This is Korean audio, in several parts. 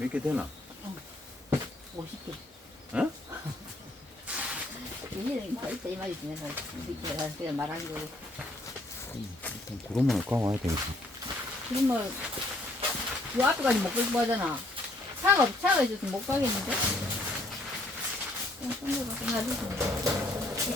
몇 개 되나? 50개. 어? 비닐은 다 있다 이 말이지. 내가 이렇게 그냥 말한 거. 일단 구름을 까와야 되겠다. 그러면 요 앞에까지 못 끌고 가잖아. 차가 차가 있어서 못 가겠는데? 그냥 손으로 끝나주고.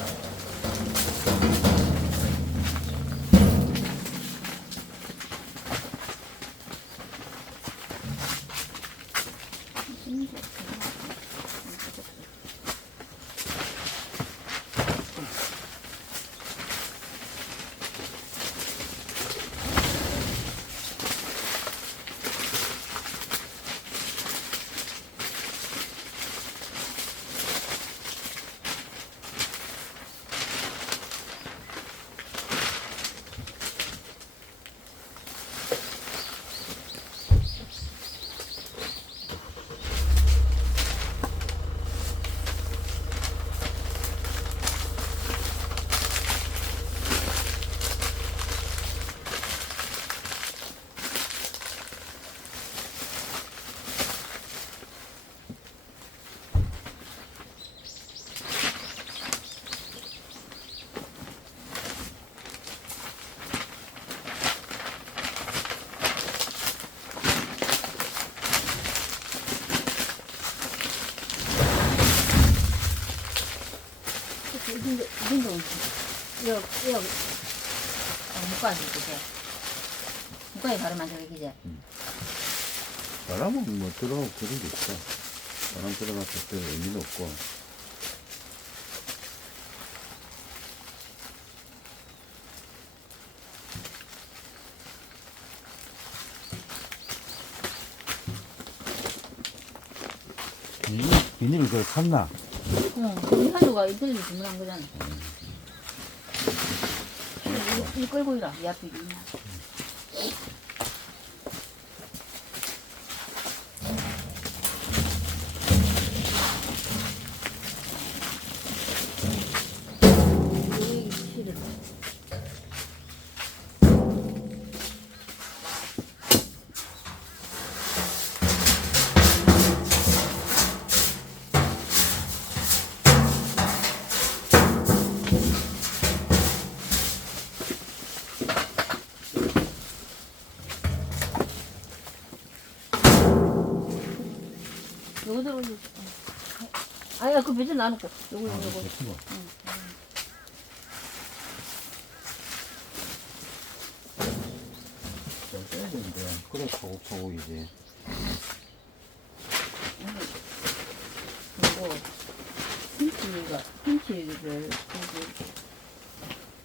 이진도 이진도 이거 이거 어, 묵 가지 그제 묵가에 바르면 저기 그제 바람은 뭐 들어가고 그런 게 있어. 바람 들어갔을 때 의미도 없고. 비닐, 비닐을 그걸 샀나? 응, 이 한우가 인터넷에 주문한 거잖아. 이, 이 끌고 이라, 이 앞에 있냐. 요거. 아야, 그 배전 놔놓고. 요거, 요거, 요거. 됐어. 응. 잘 써야 되는데. 그래, 차곡차곡이지. 그리고 김치가 김치를 그리고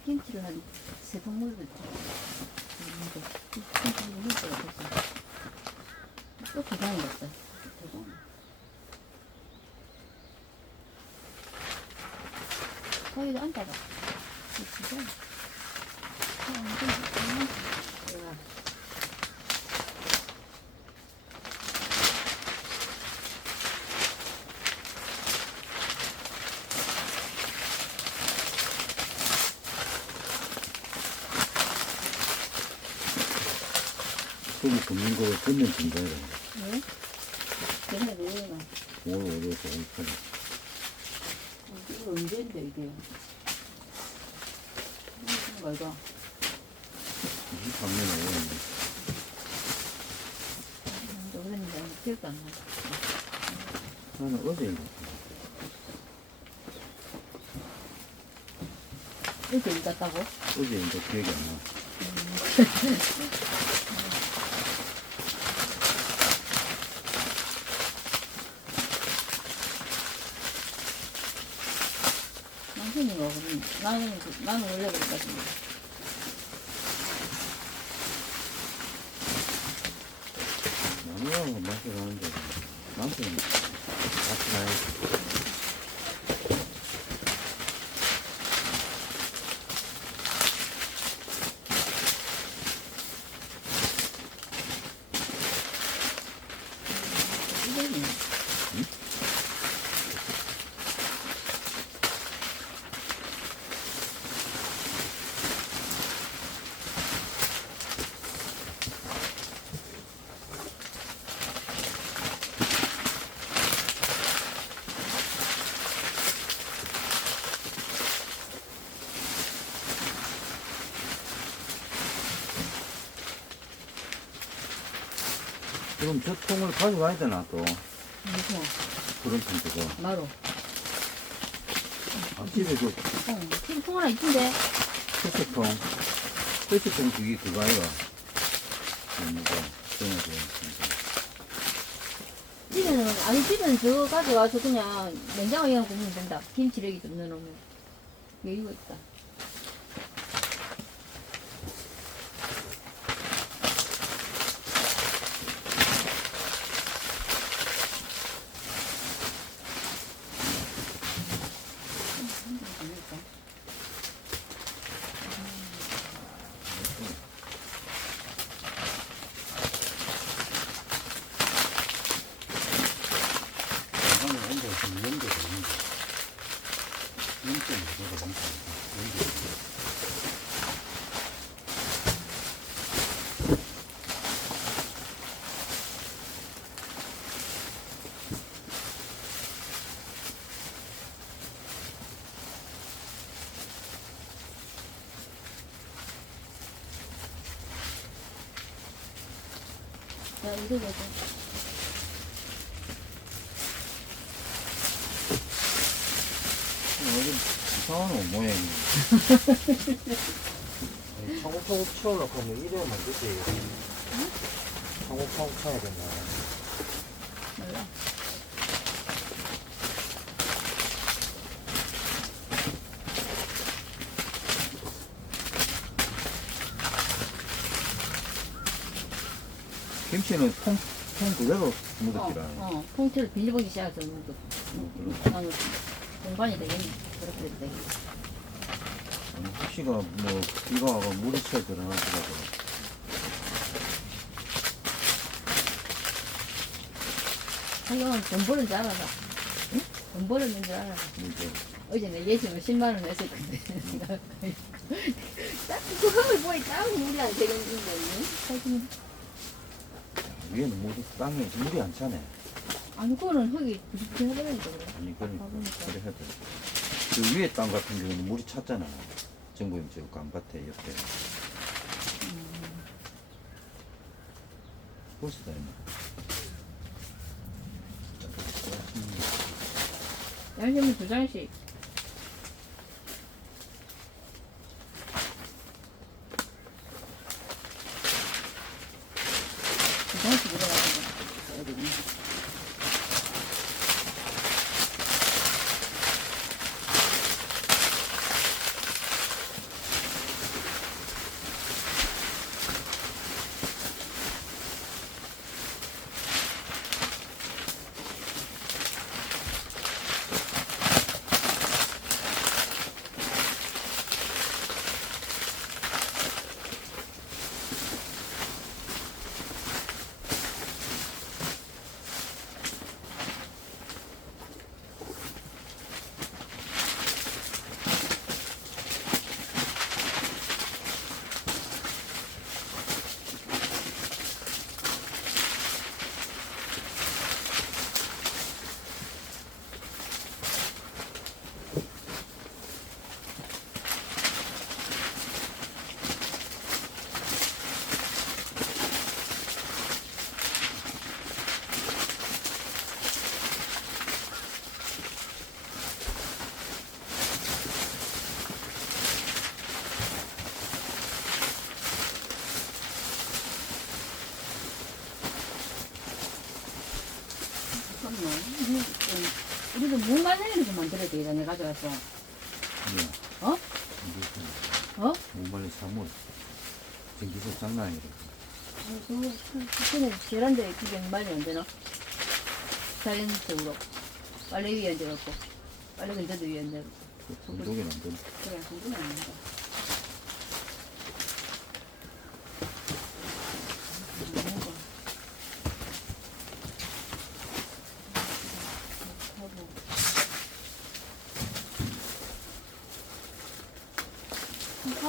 김치를 한세 통물을 있는데 김치를 없어. 또 계산이 없어. 계산. 거기다 앉아봐. 그럼 굽는 거 끝면 준다야 돼. 왜? 걔네 왜? 5월 5일에서 5일까지. 이거 언제인데 이게? 무슨 거 이거? 23년 5월인데. 오래됐는데 기억도 안 나. 나는 어제 읽었어. 이렇게 읽었다고? 어제 읽은 기억이 안 나. 남편이가 그럼 나는 그- 나는 원래 그랬거든. 나무하고 맛이 나는데, 남편은 같이 가야지. 이 그럼 저 통을 가져가야 되나 또 무슨 그런 통 그거 마루. 앞집에 그 어, 지금 통 하나 있던데. 세척통 세척통 그게 그거 아이가 그 뭐가 집에는 아니 집에는 저거 가져가서 그냥 냉장고에 그냥 구우면 된다. 김치레기 좀 넣어놓으면 여유가 있다. 하는 온도가 좀 연도가 있는데 연도는 그거가 많지 않고 연도 자, 이거 보자. 어디 이상한 옷 모양이 차곡차곡 치워놓고 하면 이래야만 되지. 차곡차곡 쳐야 된다. 몰라. 김치는 통, 통 그대로 어, 묻었기라 어, 콩트를 빌려보기 시작해서 뭐, 그런 나는 공간이 되겠네. 그렇게 되겠네. 혹시가 뭐 비가 물이 채 들어가더라도 하여간 돈 버는 줄 알아서. 응? 돈 버는 줄 알아서. 이제 어제 내 예심을 10만 원 했을 건데. 딱 그거를 보니 딱 물이 안 되겠는데. 사실 위에는 물이 땅에 물이 안 차네 아니 그거는 흙이 부식부식하더라니까 그래. 아니 그걸 가보니까. 그래 해야 돼그 위에 땅 같은 경우는 물이 찼잖아 전부 저 깜밭에 옆에 벌써 있네 양념은 두 장씩. 잠깐만. 이거 좀, 우리도 내는 좀 만들어야 되겠다, 내가 가져가서. 예. 어? 이게 어? 모발리 사물 전기석 장난 아니래 아, 그거, 그전에 계란대 그게 말이 안 되나? 자연적으로. 빨래 위에 얹어놓고. 빨래 건져도 위에. 그 동독이 안 되네 그래, 그건 안 된다.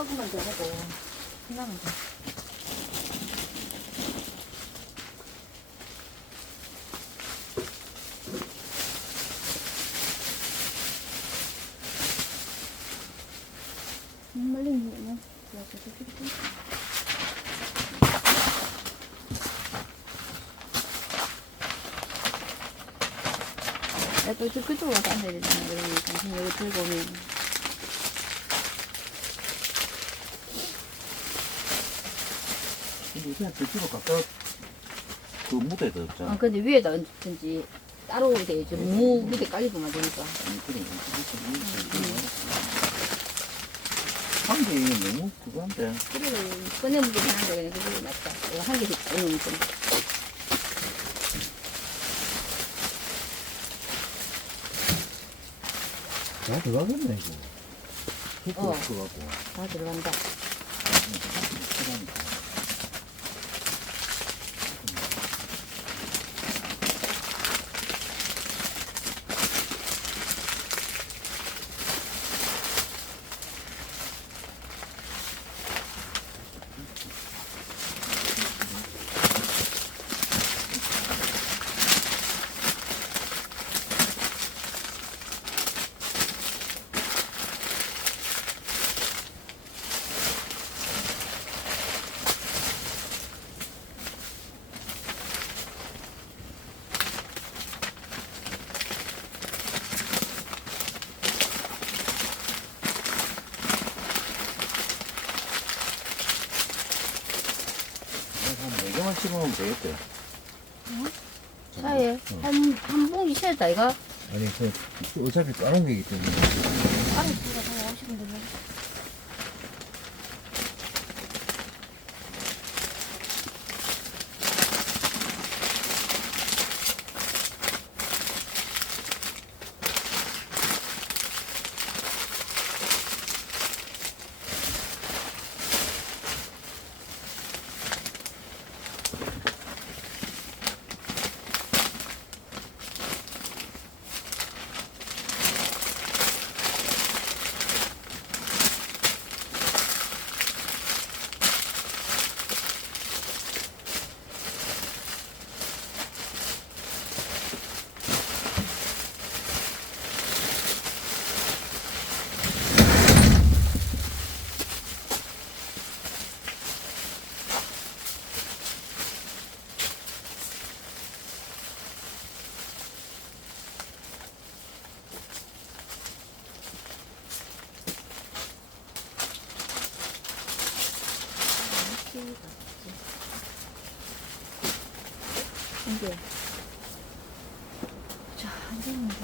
하고만 더 하고 끝나면 돼. 빨리 넣으면 들어가서 끓고 야, 또 이렇게 끄집어가안 되잖아. 여기, 당신 여기 들고 오면. 근데 그냥 저쪽으로 갖다 그 무대도 없잖아. 아, 근데 위에다 얹든지 따로 이렇게 좀무 밑에 깔리고만 되니까. 아니, 그래. 한개 이게 너무 그거한데. 그래, 꺼내 먹기 편한데 그냥 그게 낫다. 이거 한 개씩 꺼내면 좀. 다 들어가겠네, 이거. 어. 갖고. 다 들어간다. 집으면 되겠대. 차에 한, 한 봉지 셔다 이거? 아니, 그, 어차피 다른 게이기 때문에. 들어가서 하시면 되네. 이게. 자, 안 되는데.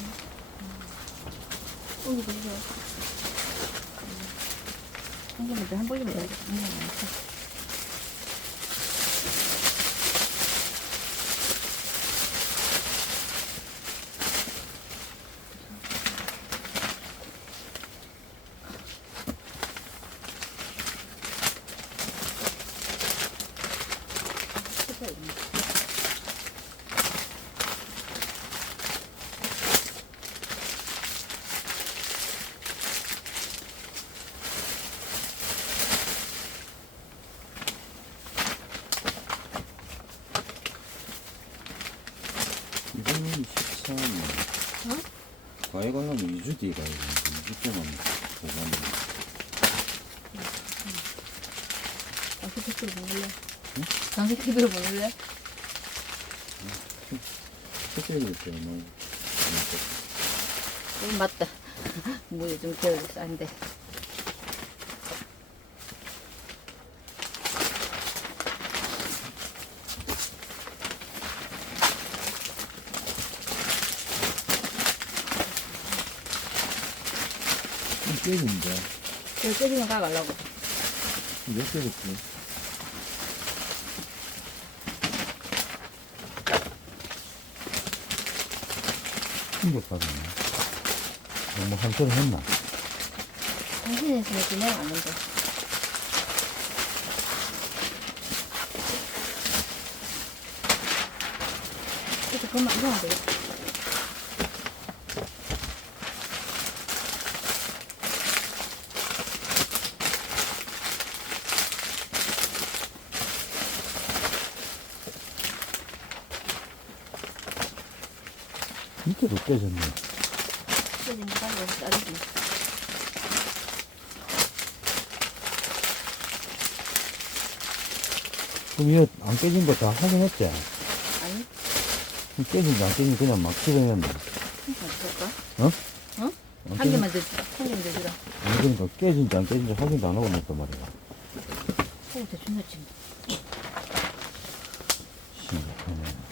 여기 보세요. 돼. 한 개만 더. 이거는 13. 어? 과외 가려면 2주 뒤에 가야 돼. 2주 동안 보관을. 당신 택배로 보낼래? 당신 택배로 보낼래? 택배를 때 뭐, 어, 맞다. 뭐 요즘 겨울 싼데. 깨진다. 저 깨지면 가가려고. 몇 개겠지? 충격받았네. 너무 한 소리 했나? 당신이 있으면 그냥 안 오죠. 그래서 그만 되 밑에도 깨졌네. 그럼 이거 안 깨진 거 다 확인했지? 아니, 깨진지 안 깨진지 그냥 막? 그러니까 볼까? 어? 어? 한 개만 더 주라. 한 개만 더 주라. 아니, 그러니까 깨진지 안 깨진지 확인도 안 하고 냈단 말이야. 소금 더 준넣지. 심각하네.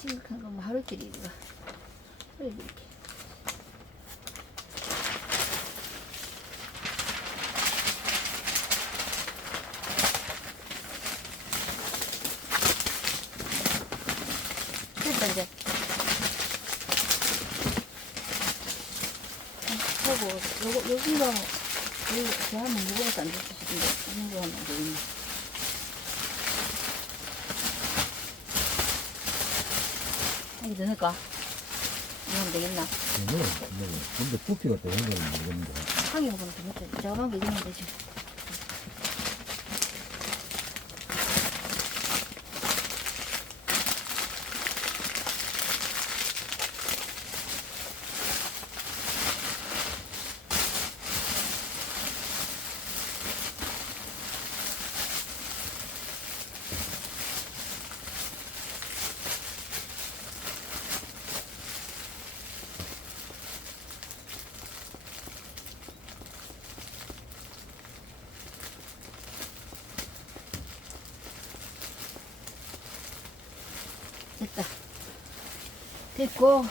심각한 거뭐 하루끼리 이거. 그래, 이렇게. 됐다, 이제. 하고, 요거, 여기가, 여기, 저 하면 무거워서 안될수 있는데, 이 정도 하면 되겠네. 더 넣을까? 이거 하면 되겠나? 이거, 이거. 근데 부피가 또 연결은 모르겠는데. 한개 먹으면 되겠다. 저만 게 이거면 되지. 됐고.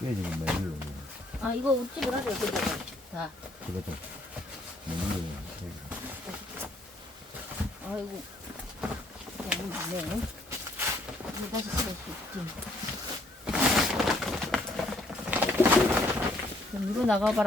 깨지고 말려. 아, 이거 우집을 하자, 그거. 다. 그래도. 먹는 거. 아이고. 야, 네. 이거 다시 쓸수 있지. 좀 밀어 나가봐라.